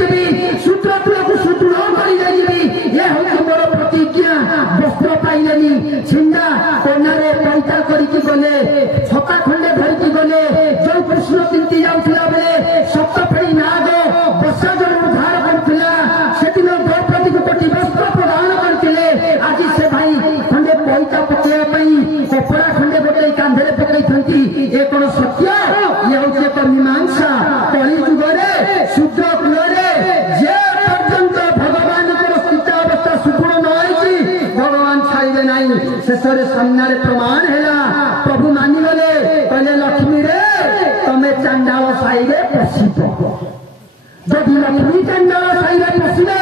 जाइबी सूत्र तुलकु सुदृढ़ करी जाइबी ये होत मोर प्रतिज्ञा वस्त्र पाइलेनी छिंडा कोनारे पैसा करिकि गले छता खंडे धरिकि गले जो कृष्ण चिंती जाउथिला बेले सप्तफेई नाग वर्षा जल उद्धार करथिला सेदिन द्रौपदी को कोटि वस्त्र प्रदान करथिले आज से भाई खंडे पैसा पकेया पई कपड़ा खंडे बटे कांधरे पकई थंती ए कोन सत्य ये होचे एक मीमांसा कली जुगरे शूद्र कुलरे जे पर्यंत भगवान को स्थित अवस्था सुपूर्ण न होई भगवान छाइबे नाही शेषरे सामने प्रमाण हैला प्रभु मानि गले कहले लक्ष्मी रे तमे चांडाल साइरे पसिबो जदि लक्ष्मी चांडाल साइरे पसिबे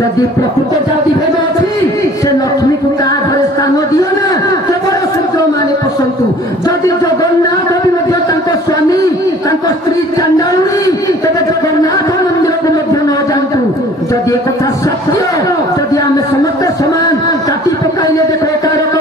जदि प्रकृत जाति भेद अछि से लक्ष्मी को ता घरे स्थान दियो ना केवल शूद्र माने पसंतु जदि जगन्नाथ भी मध्य तांको स्वामी तांको स्त्री चांडालुनी तबे जगन्नाथ मंदिर को मध्य न जानतु जदि एक कथा सत्य जदि आमे समस्त समान काटी पकाइले देखो कारक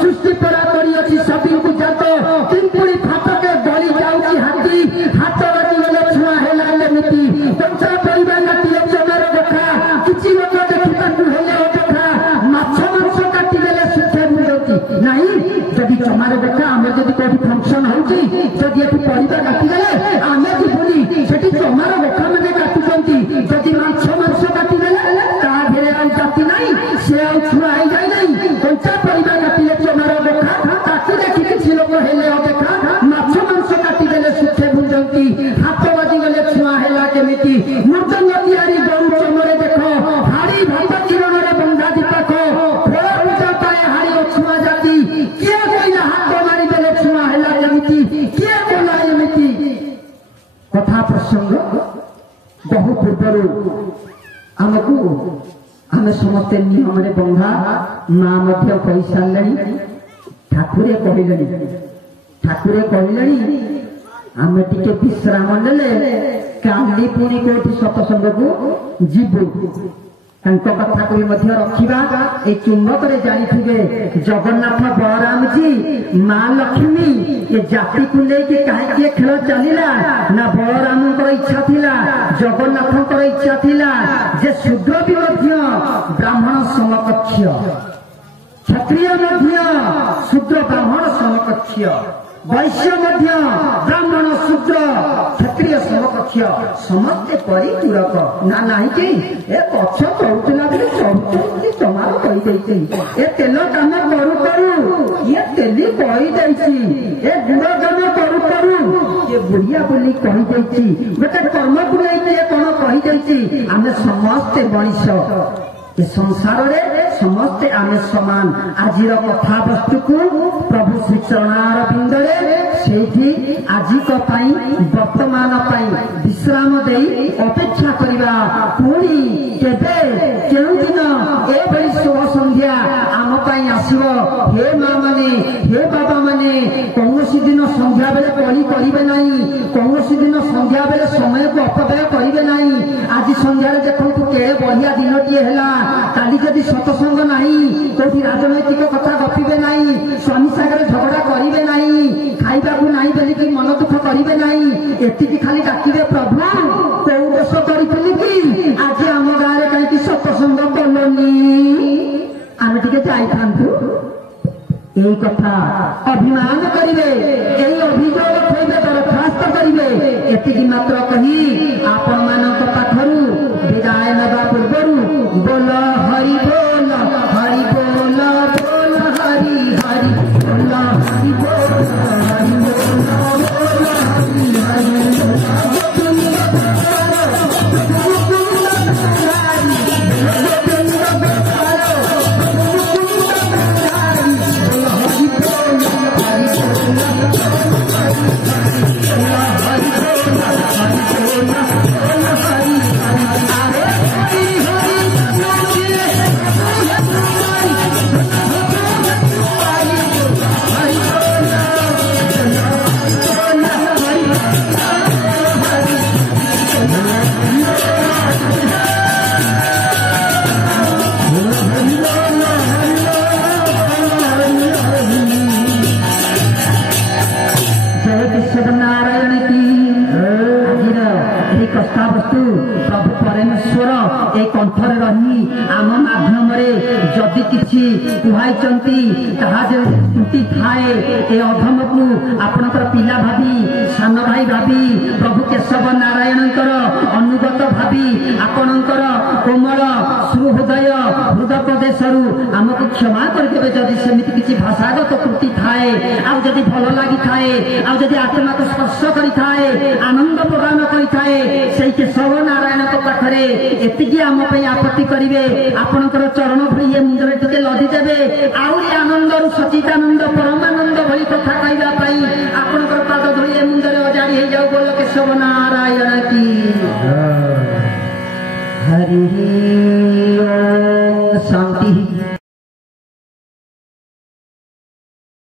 सृष्टि परा करी अछि सभी को जातो किंपुरी फाटके गली जाउची हाथी हाथ बाटी गले छुआ हेला एमिति कंचा परिबा काटी चमर देखा किछि लोक देखिता हेले देखा माछ मांस काटी गले सुखे बुझौती नहीं जदि चमर देखा हम जदि कोठी फंक्शन होउची जदि एठी परिबा काटी गले आमे कि बोली सेठी चमर देखा माने काटुचंती जदि माछ मांस काटी गले ता घेरे आ जाति नहीं से आ छुआ आइ जाय नहीं कंचा परिबा काटी चमर देखा ताकि देखि किछि लोक हेले देखा माछ मांस काटी गले सुखे बुझौती हाथ बाजी गले छुआ हेला केमिति मूर्धन्य तियारी गरु चमरे देखो हाड़ी भात किरण रे बंधा दीपक फल पूजा पाए हाड़ी छुआ जाती किए कइला हाथ मारी गले छुआ हेला केमिति किए कोला एमिति कथा प्रसंग बहु पूर्वरु हमकु आमे समस्ते नियम रे बंधा मां मध्य पैसा लड़ी ठाकुरे कहलेनी आमे टिके विश्राम नेले काली पुणी कोठी सत्संग को जीवु तांको कथा को मध्य रखिबा ए चुंबक रे जानिथिबे जगन्नाथ बलराम जी मां लक्ष्मी ये जाति को लेके काहे के खेल चलिला ना बलराम को इच्छा थिला जगन्नाथ को इच्छा थिला जे शूद्र भी मध्य ब्राह्मण समकक्ष क्षत्रिय मध्य शूद्र ब्राह्मण समकक्ष वैश्य मध्य ब्राह्मण शूद्र क्षत्रिय समकक्ष समस्ते परिपूरक ना नहीं कि ए पक्ष करुला बेले चौचौली तमार कही देइछि ए तेल काम करू करू ये तेली कही देइछि ए गुड़ काम करू करू ये बुढ़िया बोली कही देइछि गोटे कर्म को लेके कोन कही देइछि आमे समस्ते मनीष ए संसार रे समस्ते आमे समान आजिर कथा वस्तु को प्रभु श्री चरणारविंद रे सेठी आजि को पाई वर्तमान पाई विश्राम देई अपेक्षा करिबा पुणी केबे केउ दिन ए बड़ी शुभ संध्या आम पाई आसीबो हे मां माने हे बाबा माने कौनसी दिन संध्या बेले कली करिवे नाही कौनसी दिन संध्या बेले समय को अपव्यय करिवे नाही आज संध्या रे देखंतु के बढ़िया दिनटिए हैला काली जदि सत्संग नाही कोठी राजनैतिक कथा गपिबे नाही स्वामी सागरे झगड़ा करिवे नाही खाइबा को नाही बेली कि मन दुख करिवे नाही एतिकी खाली डाकिबे प्रभु कोउ दोष करितली कि आज हम गारे काई कि सत्संग कलोनी आमे टिके जाई थांतु एई कथा अभिमान करिवे एई अभियोग खोइबे दरखास्त करिवे एतिकी मात्र कही आपन मानक पाखरु विदाय नबा पूर्वरु बोल हरि बोल हरि बोल बोल हरि हरि बोल हरि बोल हरि बोल बोल हरि हरि कथा वस्तु प्रभु किसी कुहाइचंती ताहा जे त्रुटि थाए ए अधम को आपनकर पिला भाबी सान भाई भाबी प्रभु केशव नारायणकर अनुगत भाबी आपनकर कोमल सुहृदय हृदय प्रदेशरू आमको क्षमा करदेवे जदि सेमिति किसी भाषागत त्रुटि थाए आ जदि भल लगी थाए आ जदि आत्मा को स्पर्श करि थाए आनंद प्रदान करि थाए सेई केशव नारायण को पाखरे एतिकी आम पे आपत्ति करिवे आपनकर चरण भई ए मुंडरे टिके लदी देबे आउरी आनंद रु सचिदानंद परमानंद भली कथा कहबा पई आपनकर पाद धोई ए मुंडरे अजाड़ी हे जाऊ बोलो केशव नारायण की हरि ओम शांति।